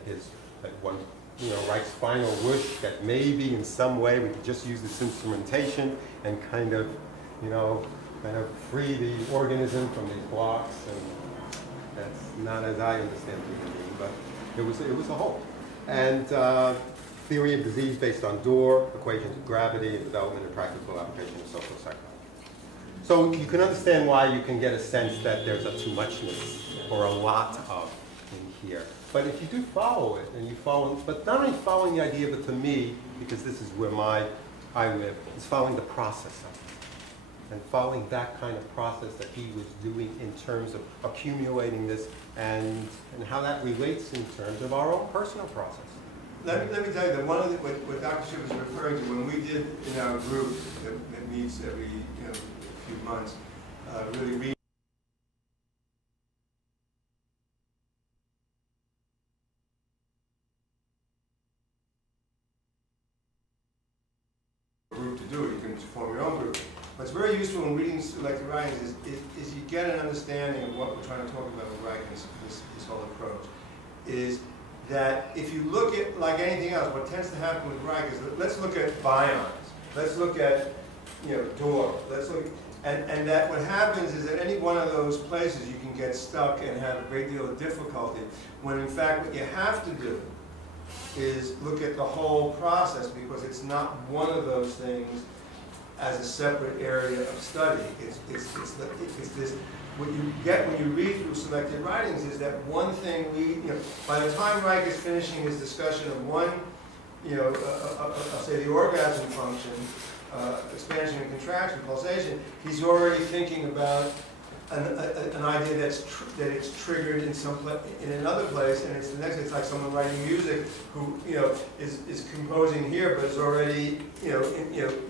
Reich's final wish that maybe in some way we could just use this instrumentation and kind of free the organism from these blocks, and that's not as I understand human being, but it was a hope. And theory of disease based on door, equations of gravity, and development and practical application of social psychology. So you can understand why you can get a sense that there's a too muchness or a lot of in here. But if you do follow it, and you follow, but not only following the idea, but to me, because this is where I live, is following the process of it. And following that kind of process that he was doing in terms of accumulating this and how that relates in terms of our own personal process. Let me tell you that one of what Dr. Schiff was referring to when we did in our group that meets every few months, really read group to do it. You can form your own group. What's very useful in reading selected writings is you get an understanding of what we're trying to talk about with Reich and this whole approach. Is that if you look at, like anything else, what tends to happen with Reich is, let's look at bions. Let's look at, door. Let's look, and that what happens is that any one of those places you can get stuck and have a great deal of difficulty, when in fact what you have to do is look at the whole process, because it's not one of those things as a separate area of study. It's this, what you get when you read through selected writings is that one thing by the time Reich is finishing his discussion of one, I'll say the orgasm function, expansion and contraction, pulsation, he's already thinking about an idea that it's triggered in another place, and it's the next. It's like someone writing music who is composing here, but is already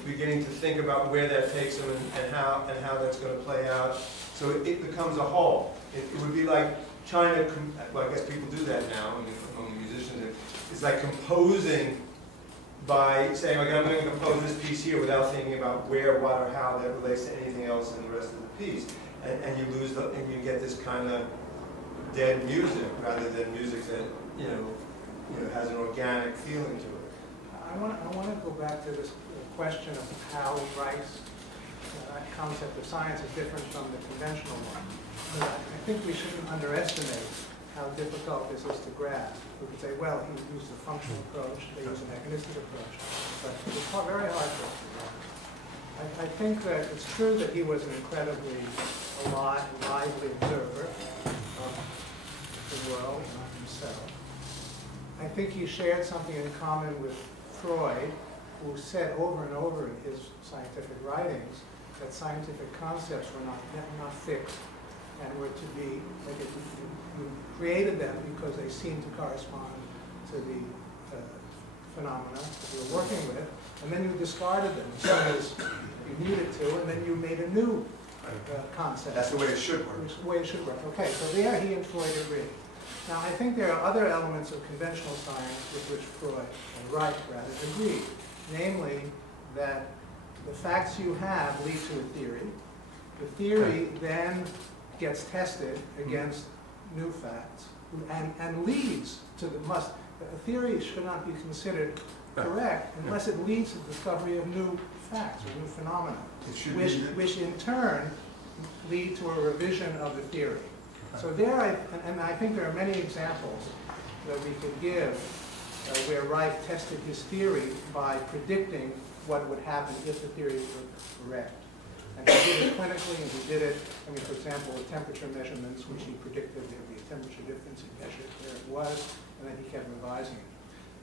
beginning to think about where that takes him and how that's going to play out. So it becomes a whole. It would be like China. Well, I guess people do that now among musicians. It's like composing by saying, like, I'm going to compose this piece here without thinking about where, what, or how that relates to anything else in the rest of the piece. And you lose and you get this kind of dead music rather than music that has an organic feeling to it. I want to go back to this question of how Reich's concept of science is different from the conventional one. I think we shouldn't underestimate how difficult this is to grasp. We could say, well, he used a functional approach, they used a mechanistic approach, but it's very hard for us to grasp. I think that it's true that he was an incredibly alive, lively observer of the world, not himself. I think he shared something in common with Freud, who said over and over in his scientific writings that scientific concepts were not fixed and were to be, like you created them because they seemed to correspond to the phenomena that you were working with, and then you discarded them as soon as you needed to, and then you made a new concept. That's the way it should work. Which is the way it should work. Okay, so there he and Freud agree. Now, I think there are other elements of conventional science with which Freud, and Reich rather, agree. Namely, that the facts you have lead to a theory. The theory then gets tested against new facts and leads to a theory should not be considered correct unless it leads to the discovery of new facts or new phenomena, which in turn lead to a revision of the theory. So there, and I think there are many examples that we could give where Reich tested his theory by predicting what would happen if the theories were correct. And he did it clinically, and he did it, for example, with temperature measurements, which he predicted there would be a temperature difference. He measured where it was, and then he kept revising it.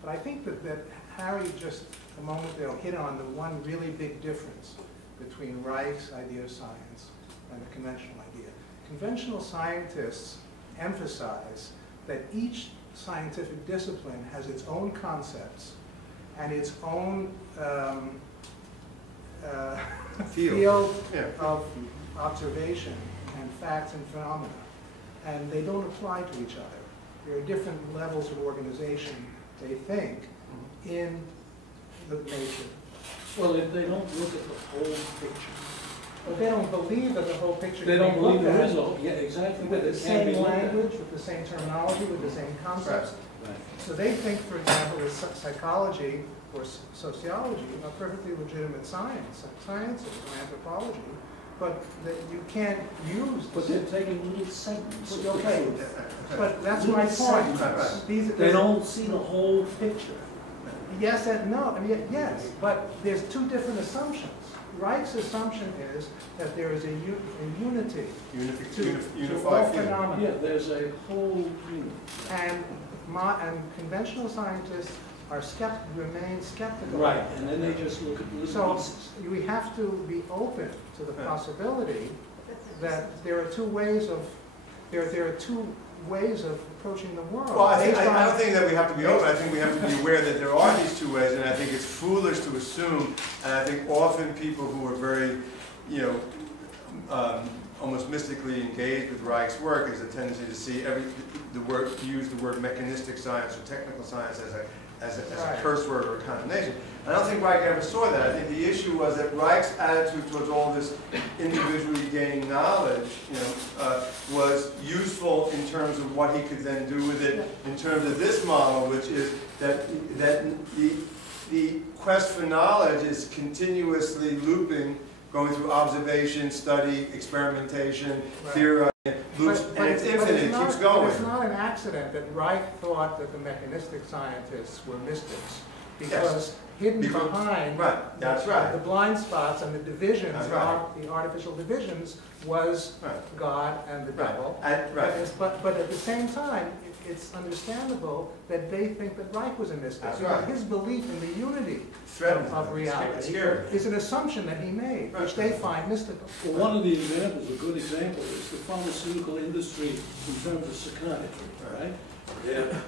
But I think that Harry just a moment ago hit on the one really big difference between Reich's idea of science and the conventional idea. Conventional scientists emphasize that each scientific discipline has its own concepts and its own field of observation and facts and phenomena, and they don't apply to each other. There are different levels of organization, they think, in the nature. Well, if they don't look at the whole picture. But they don't believe that the whole picture They can don't be believe looked there at is a whole, yeah, exactly. with the It can't be same looked at. language, with the same terminology, with the same concepts. Right. So they think, for example, that psychology or sociology are perfectly legitimate sciences or anthropology, but that you can't use. But they're taking little segments. Well, okay, but that's my point. They don't see the whole picture. Yes and no. Yes, but there's two different assumptions. Reich's assumption is that there is a unity to all phenomena. Yeah, there's a whole unit. And conventional scientists are remain skeptical. Right, and then they just look at little So pieces. we have to be open to the possibility that there are two ways of approaching the world. Well, I don't think that we have to be open. I think we have to be aware that there are these two ways, and I think it's foolish to assume. And I think often people who are very, almost mystically engaged with Reich's work, is a tendency to see use the word mechanistic science or technical science as a curse word or a condemnation. I don't think Reich ever saw that. I think the issue was that Reich's attitude towards all this individually gaining knowledge, was useful in terms of what he could then do with it, in terms of this model, which is that the quest for knowledge is continuously looping, going through observation, study, experimentation, theory, loops, and it's infinite, it keeps going. But it's not an accident that Reich thought that the mechanistic scientists were mystics, because hidden behind the blind spots and the divisions, the artificial divisions, was God and the devil. But at the same time, it's understandable that they think that Reich was a mystic. His belief in the unity of reality is an assumption that he made, which they find mystical. Well, one of the examples, a good example, is the pharmaceutical industry in terms of psychiatry, right? They're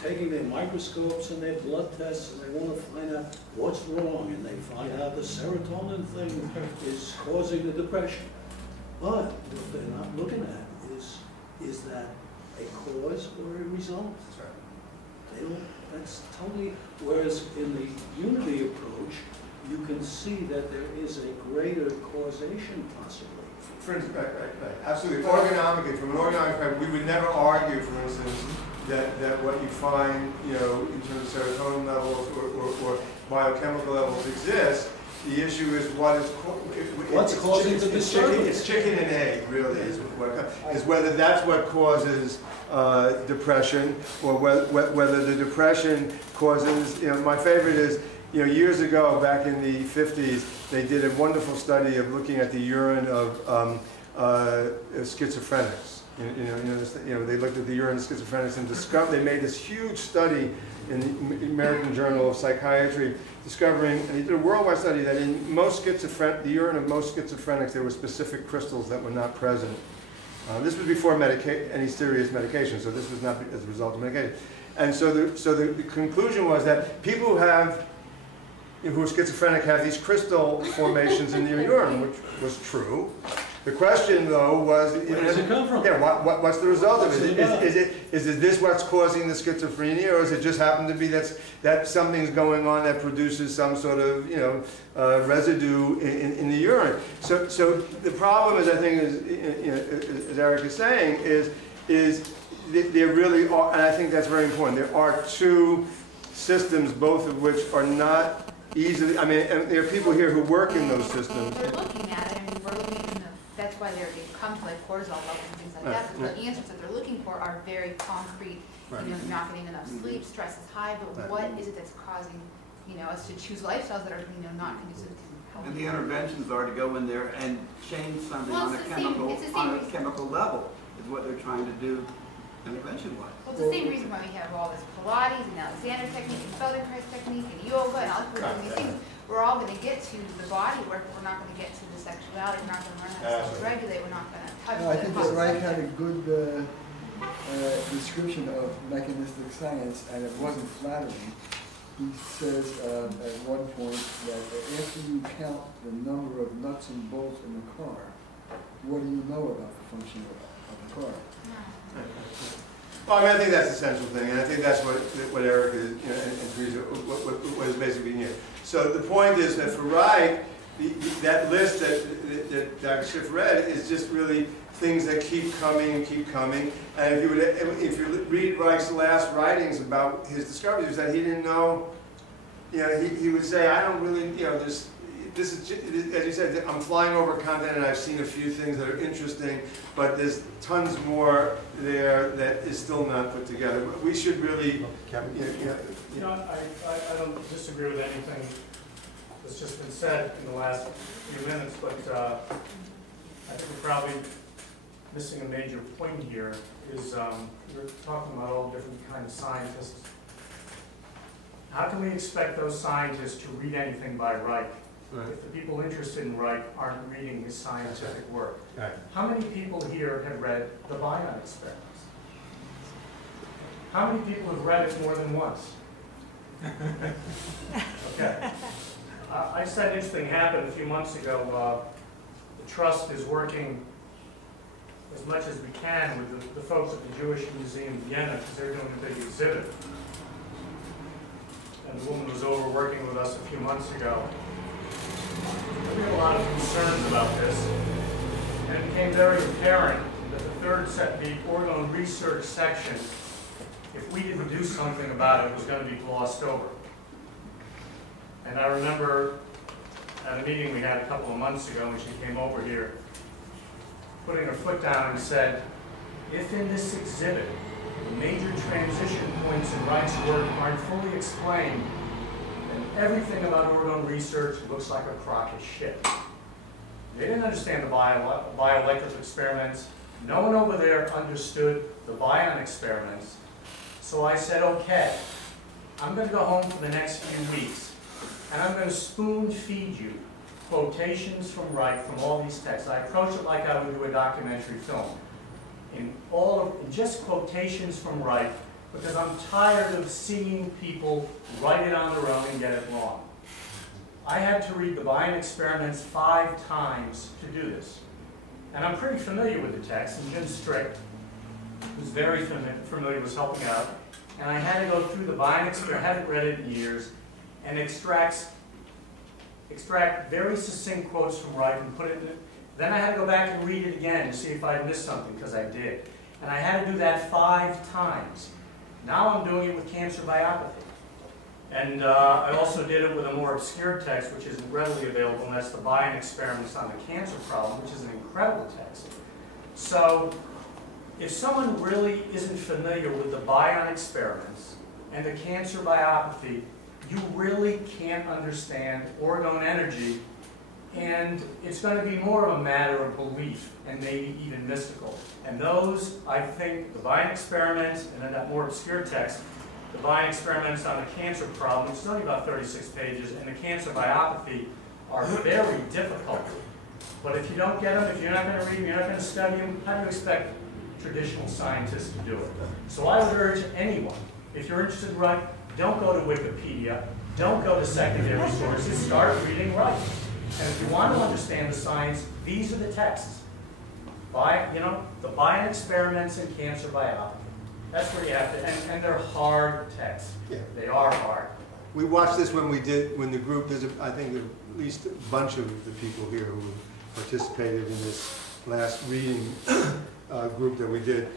taking their microscopes and their blood tests, and they want to find out what's wrong, and they find out the serotonin thing is causing the depression. But what they're not looking at is that a cause or a result. That's right. They don't, that's totally, whereas in the unity approach, you can see that there is a greater causation possibly. For instance, absolutely. Organomically, from an organomic perspective, we would never argue, for instance, that what you find, in terms of serotonin levels or biochemical levels exists. The issue is what's causing the disturbance. It's chicken and egg, really, is whether that's what causes depression, or whether the depression causes. My favorite is, years ago, back in the 50s, they did a wonderful study of looking at the urine of schizophrenics. They looked at the urine of schizophrenics and discovered. They made this huge study in the American Journal of Psychiatry, discovering, and they did a worldwide study, that in the urine of most schizophrenics, there were specific crystals that were not present. This was before any serious medication, so this was not as a result of medication. And so the conclusion was that people who are schizophrenic have these crystal formations in their urine, which was true. The question, though, was, where does it come from? Yeah, what's the result of it? Is this what's causing the schizophrenia, or does it just happen to be that something's going on that produces some sort of residue in the urine? So the problem is, I think, as Eric is saying, is there really are, and I think that's very important. There are two systems, both of which are not easily. I mean, and there are people here who work in those systems. We're looking at it. I mean, we're looking. That's why they come to like cortisol levels and things like that. Because the answers that they're looking for are very concrete. You're not getting enough sleep, stress is high. But what is it that's causing us to choose lifestyles that are not conducive to health? And the interventions are to go in there and change something on a chemical level. Is what they're trying to do intervention-wise. Well, it's the same reason why we have all this Pilates and Alexander technique and Feldenkrais technique and yoga and all these things. We're all going to get to the body work, but we're not going to get to the sexuality. We're not going to learn how to self-regulate. We're not going to touch I think that Reich had a good description of mechanistic science, and it wasn't flattering. He says at one point that after you count the number of nuts and bolts in the car, what do you know about the function of the car? Well, I think that's the central thing, and I think that's what Eric is, and Teresa, what is basically here. So the point is that for Reich, that list that Dr. Schiff read is just really things that keep coming and keep coming. And if you read Reich's last writings about his discoveries, is that he didn't know. He would say, I don't really, this is, as you said, I'm flying over a continent and I've seen a few things that are interesting, but there's tons more there that is still not put together. We should really, I don't disagree with anything that's just been said in the last few minutes, but I think we're probably missing a major point here. Is we're talking about all different kinds of scientists. How can we expect those scientists to read anything by Reich? Right. If the people interested in Reich aren't reading his scientific work? Right. How many people here have read the Bion experiments? How many people have read it more than once? Okay. I said an interesting happened a few months ago. The Trust is working as much as we can with the folks at the Jewish Museum in Vienna, because they're doing a big exhibit. and the woman was over working with us a few months ago. We had a lot of concerns about this, and it became very apparent that the orgone research section, if we didn't do something about it, was going to be glossed over. And I remember at a meeting we had a couple of months ago when she came over here, putting her foot down and said, if in this exhibit the major transition points in Reich's work aren't fully explained, then everything about orgone research looks like a crock of shit. They didn't understand the bioelectrical experiments. No one over there understood the Bion experiments. So I said, okay, I'm going to go home for the next few weeks, and I'm going to spoon feed you quotations from Reich from all these texts. I approach it like I would do a documentary film. In just quotations from Reich, because I'm tired of seeing people write it on their own and get it wrong. I had to read the Bion experiments 5 times to do this. And I'm pretty familiar with the text, and Jim Strick, who's very familiar, was helping out. And I had to go through the Bion experiment, I hadn't read it in years, and extract very succinct quotes from Reich and put it in it. Then I had to go back and read it again to see if I missed something, because I did. And I had to do that 5 times. Now I'm doing it with cancer biopathy. And I also did it with a more obscure text, which isn't readily available, and that's the Bion experiments on the cancer problem, which is an incredible text. So if someone really isn't familiar with the Bion experiments and the cancer biopathy, you really can't understand orgone energy, and it's going to be more of a matter of belief and maybe even mystical. And those, I think, the Bion experiments and then that more obscure text, the Bion experiments on the cancer problem, which is only about 36 pages, and the cancer biopathy are very difficult. But if you don't get them, if you're not going to read them, you're not going to study them, how do you expect traditional scientists to do it? So I would urge anyone, if you're interested in Reich, don't go to Wikipedia, don't go to secondary sources, start reading Reich. And if you want to understand the science, these are the texts. The Bion experiments in cancer biopathy. That's where you have to, and they're hard texts. Yeah. They are hard. We watched this when the group, I think there at least a bunch of the people here who participated in this last reading group that we did.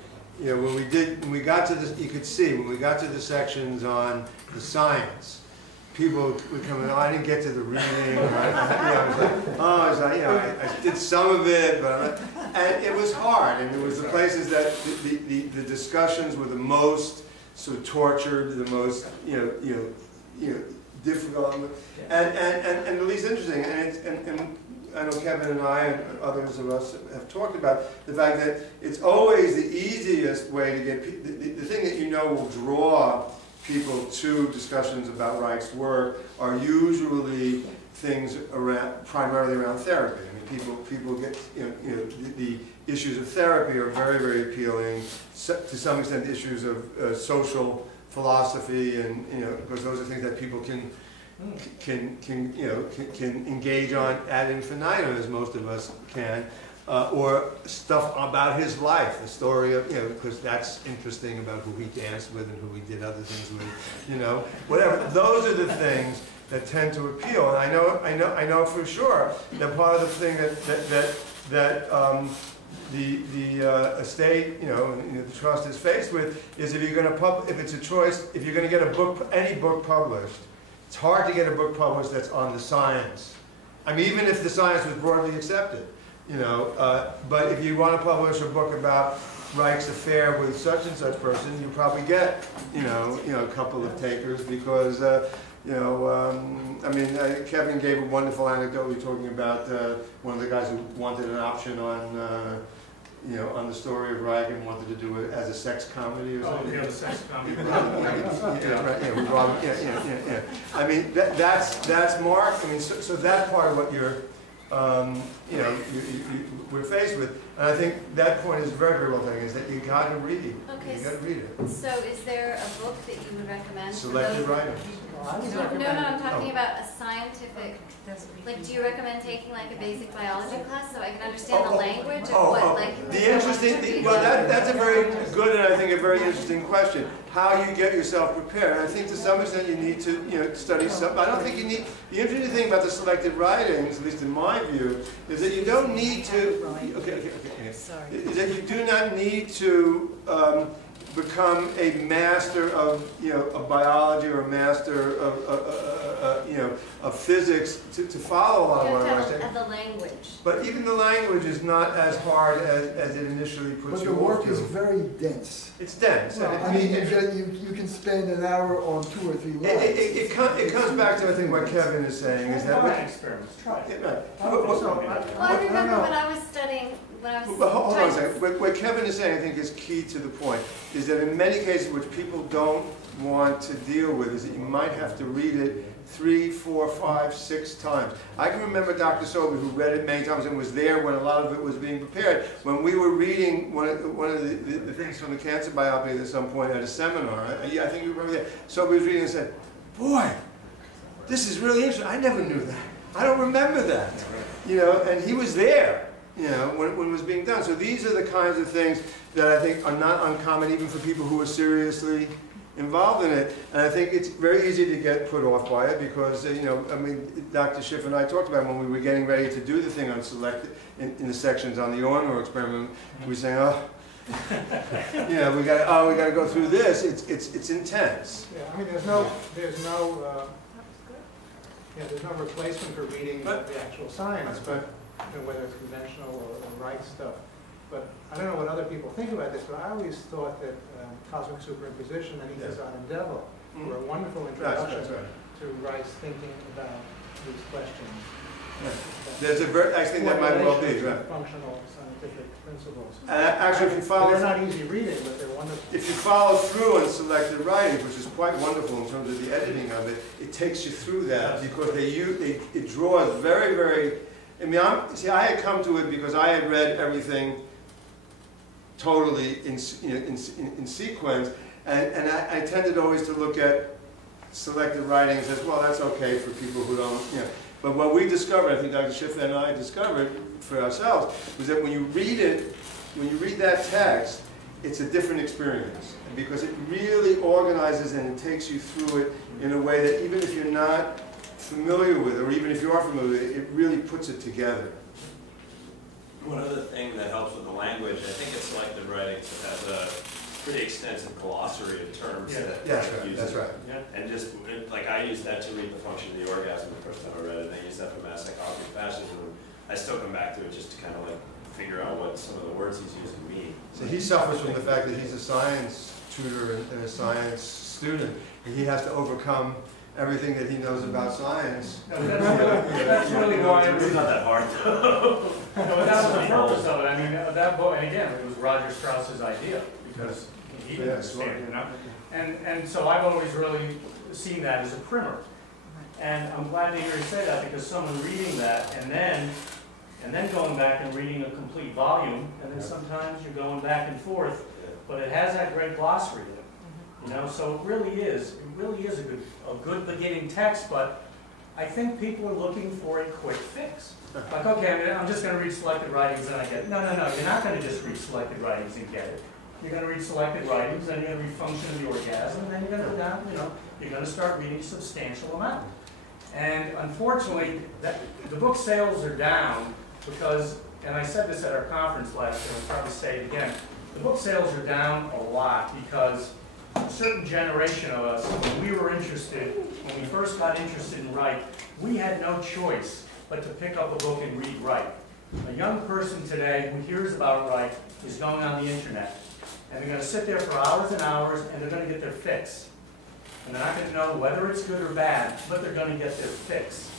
You know, when we got to this, you could see, when we got to the sections on the science, people would come in, oh, I didn't get to the reading. I did some of it, but and it was hard. And it was the places that the discussions were the most sort of tortured, the most difficult, and the least interesting. And I know Kevin and I and others of us have talked about the fact that it's always the easiest way to get the thing that you know will draw people to discussions about Reich's work are usually things primarily around therapy. I mean, people get the issues of therapy are very, very appealing. To some extent, issues of social philosophy, and because those are things that people can engage on ad infinitum, as most of us can, or stuff about his life, the story of, because that's interesting about who he danced with and who he did other things with, whatever. Those are the things that tend to appeal. And I know for sure that part of the thing that the estate, the trust is faced with is if you're going to if it's a choice, if you're going to get any book published, it's hard to get a book published that's on the science. I mean, even if the science was broadly accepted, but if you want to publish a book about Reich's affair with such and such person, you probably get, a couple of takers because, Kevin gave a wonderful anecdote. We were talking about one of the guys who wanted an option on the story of Reich and wanted to do it as a sex comedy or something. Oh, yeah, the sex comedy. I mean, that's Mark. I mean, so that's part of what you're, we're faced with. And I think that point is very, very well taken, is that you gotta read. Okay, You gotta read it. so is there a book that you would recommend? for Selected those- writings. Well, I would No, recommend- I'm talking Oh. about a scientific, like, do you recommend taking like a basic biology class so I can understand the language of what, like? The interesting, well, that's a very good and I think a very interesting question. How you get yourself prepared. And I think to some extent you need to, study some. I don't think you need. The interesting thing about the selected writings, at least in my view, is that you don't need to. Okay. Is that you do not need to become a master of of biology or a master of physics to follow a lot of what I'm saying. The language. But even the language is not as hard as it initially puts But you the work off to. is very dense. It's dense. Well, I mean, you can spend an hour on 2 or 3 lines. It comes back to, I think, what Kevin is saying, is that... Try experiments, try it. Right. Well, I remember when I was studying, when I was. But hold on a trying to- second. What Kevin is saying, I think, is key to the point, is that in many cases which people don't want to deal with, is that you might have to read it 3, 4, 5, 6 times. I can remember Dr. Sobey, who read it many times and was there when a lot of it was being prepared. When we were reading one of the things from the cancer biopsy at some point at a seminar, I think you remember that, Sobey was reading and said, boy, this is really interesting. I never knew that. I don't remember that. And he was there. When it was being done. So these are the kinds of things that I think are not uncommon even for people who are seriously involved in it. And I think it's very easy to get put off by it because, Dr. Schiff and I talked about when we were getting ready to do the thing on selected, in the sections on the Orner experiment, we were saying, we got to go through this. It's intense. Yeah, I mean, there's no replacement for reading the actual science, but whether it's conventional or right stuff. But I don't know what other people think about this, but I always thought that Cosmic Superimposition and Ethos on Devil were a wonderful introduction That's right. to Reich's thinking about these questions. There's I think that might well be, right. Functional scientific principles. And actually, if you follow, they're not easy reading, but they're wonderful. If you follow through on selected writings, which is quite wonderful in terms of the editing of it, it takes you through that because it draws very, very. I had come to it because I had read everything totally in sequence, and I tended always to look at selected writings as well. That's okay for people who don't, But what we discovered, I think Dr. Schiff and I discovered for ourselves, was that when you read that text, it's a different experience because it really organizes and it takes you through it in a way that even if you're not familiar with it, or even if you are familiar with it, it really puts it together. One other thing that helps with the language, I think it's selected writings that has a pretty extensive glossary of terms that That's right. Yeah. And just, I used that to read The Function of the Orgasm the first time I read it, and I used that for mass psychology and fascism, and I still come back to it just to kind of figure out what some of the words he's using mean. So he suffers from the fact that he's a science tutor and a science student, and he has to overcome everything that he knows about science. No, that's really why it was. It's not that hard, though. No, that was the purpose of it. I mean, that book, and again, it was Roger Strauss's idea because he didn't understand, And so I've always really seen that as a primer. And I'm glad to hear you say that because someone reading that and then going back and reading a complete volume, and then sometimes you're going back and forth, but it has that great glossary in it. So it really is a good beginning text, but I think people are looking for a quick fix. Like, okay, I'm just going to read selected writings and I get it. No, you're not going to just read selected writings and get it. You're going to read selected writings, then you're going to read Function of the Orgasm, and then you're going to go down, you're going to start reading a substantial amount. And unfortunately, the book sales are down because, and I said this at our conference last year, I'll probably say it again, the book sales are down a lot because a certain generation of us, when we first got interested in Reich, we had no choice but to pick up a book and read Reich. A young person today who hears about Reich is going on the internet, and they're going to sit there for hours and hours, and they're going to get their fix. And they're not going to know whether it's good or bad, but they're going to get their fix.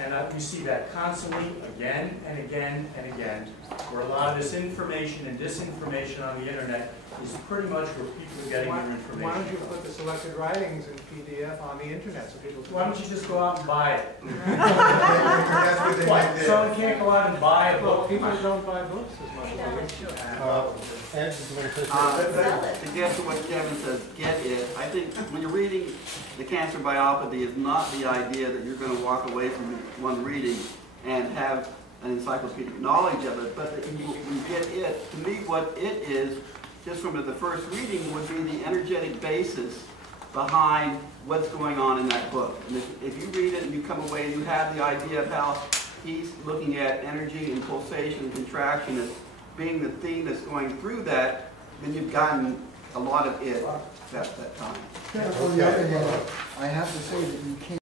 And we see that constantly, again and again and again. where a lot of this information and disinformation on the internet is pretty much where people are getting their information. Why don't you put the selected writings in PDF on the internet so people can... Why don't you just go out and buy it? That's what they What, did. someone can't go out and buy a Well, book? people don't buy books as much as they used to. Ed, did you want to say Uh, something? To get to what Kevin says, get it. I think when you're reading The Cancer Biopathy, is not the idea that you're going to walk away from one reading and have an encyclopedic knowledge of it, but that you get it. To me, what it is, just from the first reading, would be the energetic basis behind what's going on in that book. And if you read it and you come away and you have the idea of how he's looking at energy and pulsation and contraction as being the theme that's going through that, then you've gotten a lot of it at that time. On the other hand, I have to say that you can't